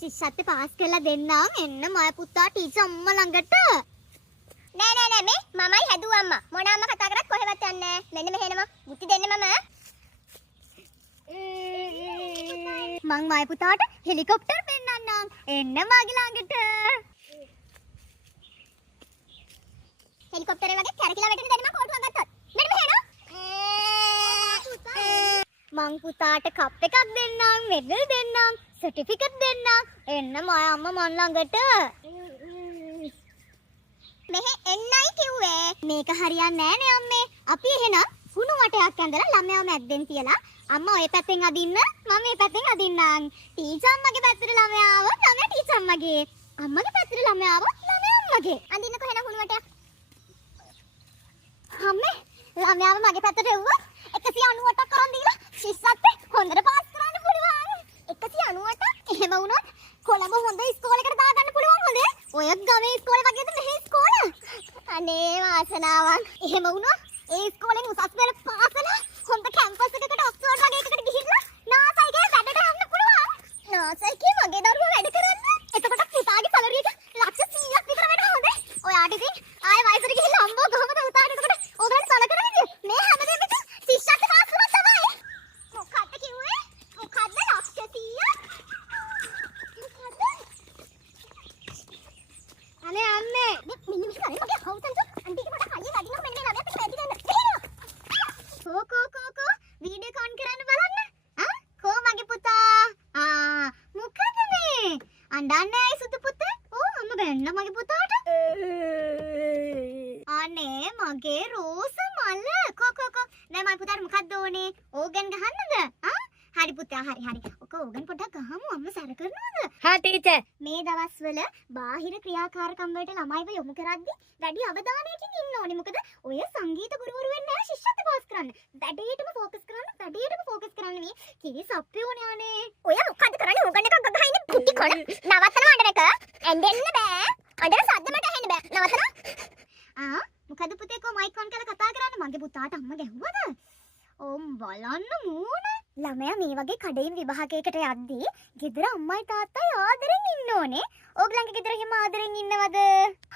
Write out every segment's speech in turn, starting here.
ශිෂ්‍යත්ව pass කරලා දෙන්නම්. එන්න මය පුතා ටීචර් අම්මා ළඟට. නෑ මේ මමයි හැදුවා අම්මා. මොන අම්මා කතා කරත් කොහෙවත් යන්නේ නෑ. මෙන්න මෙහෙනම බුද්ධි දෙන්න මම. මං මය පුතාට හෙලිකොප්ටර් පෙන්නන්නම්. එන්න මගේ ළඟට. හෙලිකොප්ටරේ වගේ කැරකිලා වැටෙන දෙන්න මං කෝටුවක් ගත්තොත්. මෙන්න මෙහෙන. මං පුතාට කප් එකක් දෙන්නම්, මෙඩල් දෙන්නම්, සර්ටිෆිකට් දෙන්නම්. එන්න මය අම්මා මන් ළඟට. මෙහෙ එන්නයි කිව්වේ. මේක හරියන්නේ නෑනේ අම්මේ. අපි එහෙනම් කුණු වටයක් ඇඳලා ළමයාව මැද්දෙන් තියලා අම්මා ඔය පැත්තෙන් අදින්න, මම මේ පැත්තෙන් අදින්නම්. ටීචර් අම්මගේ පැත්තට ළමයා ආවොත් ළමයා ටීචර් අම්මගේ. අම්මගේ පැත්තට ළමයා ආවොත් ළමයා අම්මගේ. අදින්නකො එහෙනම් කුණු වටයක්. අම්මේ ළමයාව මගේ පැත්තට එව්වොත් 198ක් කරන් දීලා ශිෂ්‍යත්වේ හොඳට පාස් කරන්න පුළුවන්. 198ක් එහෙම වුණොත් කොළඹ හොඳ ඉස්කෝලේකට දාගන්න පුළුවන් හොඳේ. ඔය ගමේ ඉස්කෝලේ වගේද මෙහි ඉස්කෝල? අනේ වාසනාවක්. එහෙම වුණොත් ඒ ඉස්කෝලෙන් උසස් පෙළ පාස් වෙලා හොඳ කැම්පස් එකකට ඔක්ස්ෆර්ඩ් වගේ එකකට ගිහිල්ලා නාසයිකේ වැඩට යන්න පුළුවන්. නාසයිකේ මගේ දරුවා වැඩ කරන්න. එතකොට පුතාගේ සැලරි එක ලක්ෂ 100ක් විතර වෙනවා හොඳේ. ඔයාට ඉතින් ආයෙ වයසට ගිහිල්ලා අම්මෝ කොහමද පුතාට එතකොට ඔයගොල්ලන් සලකන්නේ? මේ හැමදේම ඉතින් ශිෂ්‍යත්ව පාස් කරලා තමයි. මොකක්ද කිව්වේ? මොකක්ද ලක්ෂ 100ක්? අනේ අම්මේ මෙන්න මෙහෙම කරේ මගේ හවුසන්ට අන්ටිගේ මට කලිය වදිනවා මෙන්න මේ ළමයාත් එක්ක වැඩි ගන්න. කෝ වීඩියෝ කොන් කරන්න බලන්න. කෝ මගේ පුතා. මොකද මේ? අඬන්නේ ඇයි සුදු පුතේ? අම්ම බැන්න මගේ පුතාට. අනේ මගේ රෝස මල. කෝ නෑ මගේ පුතාට මොකක්ද ඕනේ? ඕගන් ගහන්නද? හරි පුතා හරි. ඔක ඕගන් පොඩ්ඩක් ගහමු අම්ම සැර කරනවද? හා ටීචර්. මේ දවස්වල බාහිර ක්‍රියාකාරකම් වලට ළමයිව යොමු කරද්දී වැඩි අවධානයකින් ඉන්න ඕනේ. මොකද ඔය සංගීත ගුරුවරු වෙන්නේ නැහැ ශිෂ්‍යත්ව පාස් කරන්න. වැඩේටම ෆෝකස් කරන්න මේ කිරි සප්පියෝනේ අනේ. ඔය මොකද්ද කරන්නේ? ඕගන් එකක් ගහන්නේ කුටි කොන. නවත්තන අඬන එක. ඇඬෙන්න බෑ. අඬන සද්ද මට ඇහෙන්න බෑ. නවත්තන. මොකද පුතේ කො මයික් ඔන් කරලා කතා කරන්න මගේ පුතාට අම්මා ගැහුවද? බලන්න මූණ. ළමයා මේ වගේ කඩේම් විභාගයකට යද්දී ගෙදර අම්මයි තාත්තයි ආදරෙන් ඉන්න ඕනේ. ඕගලන්ගේ ගෙදර එහෙම ආදරෙන් ඉන්නවද?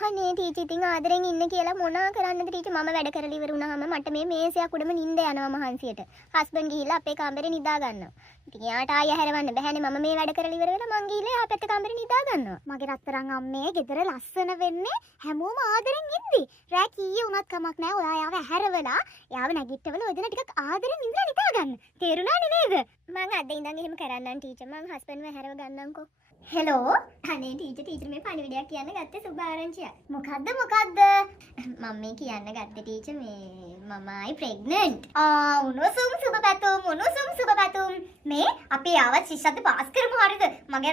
අනේ ටීචර් ඉතින් ආදරෙන් ඉන්න කියලා මොනා කරන්නද ටීචර්? මම වැඩ කරලා ඉවර වුණාම මට මේ මේසයක් උඩම නිින්ද යනවා මහන්සියට. හස්බන්ඩ් ගිහිල්ලා අපේ කාමරේ නිදා ගන්නවා. ඉතින් එයාට ආයෙ හැරවන්න බැහැනේ. මම මේ වැඩ කරලා ඉවර වෙලා මං ගිහිල්ලා එහා පැත්තේ කාමරේ නිදා ගන්නවා. මගේ රත්තරන් අම්මේ ගෙදර ලස්සන වෙන්නේ හැමෝම ආදරෙන් ඉද්දි. රෑ කීයේ වුණත් කමක් නැහැ. ඔයා යාව හැරවලා යාව නැගිට්ටවල ඔය දෙන ටිකක් ආදරෙන් ඉඳලා නිදා ගන්න. තේරුණානේ නේද? මං අද ඉඳන් එහෙම කරන්නම් ටීචර්. මං හස්බන්ඩ්ව හැරව ගන්නම්කෝ. හෙලෝ. අනේ ටීචර් මේ පණිවිඩයක් කියන්න ගත්තේ සුබ ආරංචියක්. මොකද්ද? මම මේ කියන්න ගත්තේ ටීචර් මේ මමයි ප්‍රෙග්නන්ට්. උණුසුම් සුබ පැතුම්. මේ අපි ආවත් ශිෂ්‍යත්ව පාස් කරමු හරිද? මගේ